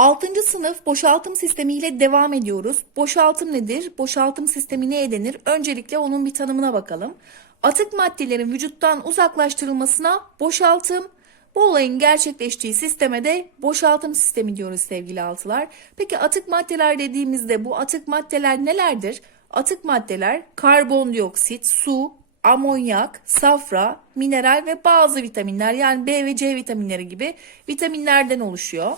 6. sınıf boşaltım sistemiyle devam ediyoruz. Boşaltım nedir? Boşaltım sistemi neye denir? Öncelikle onun bir tanımına bakalım. Atık maddelerin vücuttan uzaklaştırılmasına boşaltım, bu olayın gerçekleştiği sisteme de boşaltım sistemi diyoruz sevgili altılar. Peki atık maddeler dediğimizde bu atık maddeler nelerdir? Atık maddeler karbondioksit, su, amonyak, safra, mineral ve bazı vitaminler yani B ve C vitaminleri gibi vitaminlerden oluşuyor.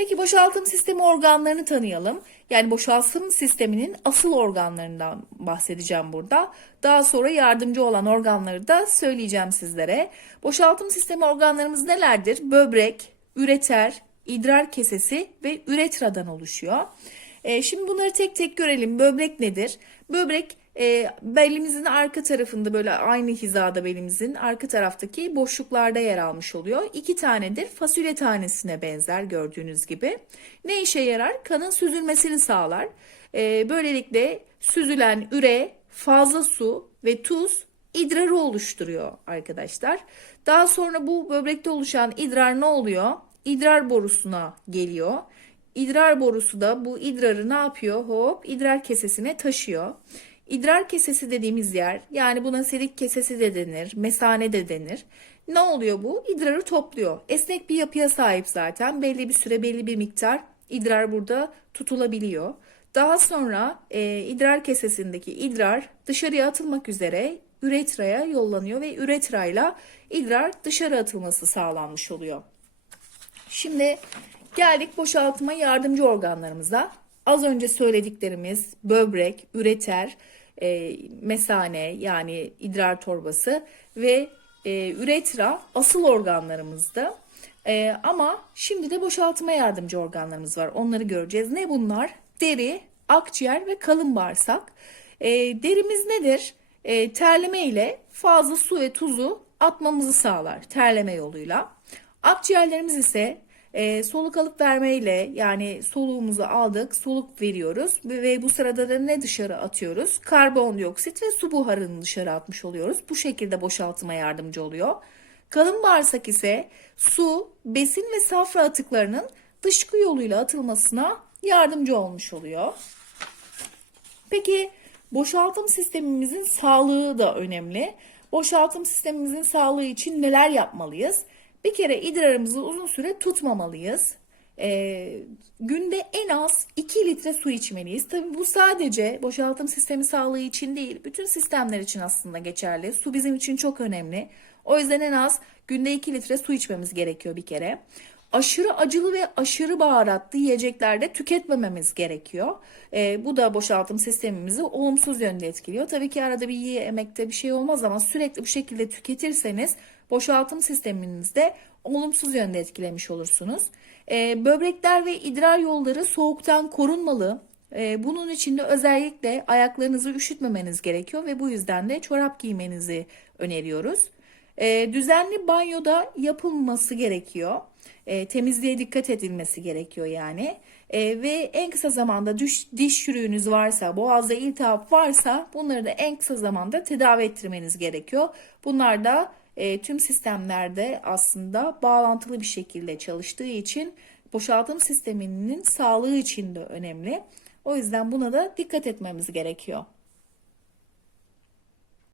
Peki boşaltım sistemi organlarını tanıyalım. Yani boşaltım sisteminin asıl organlarından bahsedeceğim burada. Daha sonra yardımcı olan organları da söyleyeceğim sizlere. Boşaltım sistemi organlarımız nelerdir? Böbrek, üreter, idrar kesesi ve üretradan oluşuyor. E, şimdi bunları tek tek görelim. Böbrek nedir? Böbrek e, belimizin arka tarafında böyle aynı hizada belimizin arka taraftaki boşluklarda yer almış oluyor. İki tanedir. Fasulye tanesine benzer gördüğünüz gibi. Ne işe yarar? Kanın süzülmesini sağlar. E, böylelikle süzülen üre, fazla su ve tuz idrarı oluşturuyor arkadaşlar. Daha sonra bu böbrekte oluşan idrar ne oluyor? İdrar borusuna geliyor. İdrar borusu da bu idrarı ne yapıyor? Hop idrar kesesine taşıyor. İdrar kesesi dediğimiz yer yani buna serik kesesi de denir, mesane de denir. Ne oluyor bu? İdrarı topluyor. Esnek bir yapıya sahip zaten. Belli bir süre, belli bir miktar idrar burada tutulabiliyor. Daha sonra e, idrar kesesindeki idrar dışarıya atılmak üzere üretraya yollanıyor ve üretrayla idrar dışarı atılması sağlanmış oluyor. Şimdi geldik boşaltma yardımcı organlarımıza. Az önce söylediklerimiz böbrek, üreter, e, mesane yani idrar torbası ve e, üretra asıl organlarımızda. E, ama şimdi de boşaltma yardımcı organlarımız var. Onları göreceğiz. Ne bunlar? Deri, akciğer ve kalın bağırsak. E, derimiz nedir? E, terleme ile fazla su ve tuzu atmamızı sağlar terleme yoluyla. Akciğerlerimiz ise e, soluk alıp vermeyle yani soluğumuzu aldık, soluk veriyoruz ve bu sırada da ne dışarı atıyoruz? Karbondioksit ve su buharını dışarı atmış oluyoruz. Bu şekilde boşaltıma yardımcı oluyor. Kalın bağırsak ise su, besin ve safra atıklarının dışkı yoluyla atılmasına yardımcı olmuş oluyor. Peki boşaltım sistemimizin sağlığı da önemli. Boşaltım sistemimizin sağlığı için neler yapmalıyız? Bir kere idrarımızı uzun süre tutmamalıyız. Ee, günde en az 2 litre su içmeliyiz. Tabii bu sadece boşaltım sistemi sağlığı için değil, bütün sistemler için aslında geçerli. Su bizim için çok önemli. O yüzden en az günde 2 litre su içmemiz gerekiyor bir kere. Aşırı acılı ve aşırı baharatlı yiyeceklerde tüketmememiz gerekiyor. Ee, bu da boşaltım sistemimizi olumsuz yönde etkiliyor. Tabii ki arada bir yemekte bir şey olmaz ama sürekli bu şekilde tüketirseniz boşaltım sisteminizde olumsuz yönde etkilemiş olursunuz. Ee, böbrekler ve idrar yolları soğuktan korunmalı. Ee, bunun için de özellikle ayaklarınızı üşütmemeniz gerekiyor ve bu yüzden de çorap giymenizi öneriyoruz. Ee, düzenli banyoda yapılması gerekiyor. Ee, temizliğe dikkat edilmesi gerekiyor yani. Ee, ve en kısa zamanda diş, diş çürüğünüz varsa, boğazda iltihap varsa bunları da en kısa zamanda tedavi ettirmeniz gerekiyor. Bunlar da e, tüm sistemlerde aslında bağlantılı bir şekilde çalıştığı için boşaltım sisteminin sağlığı için de önemli. O yüzden buna da dikkat etmemiz gerekiyor.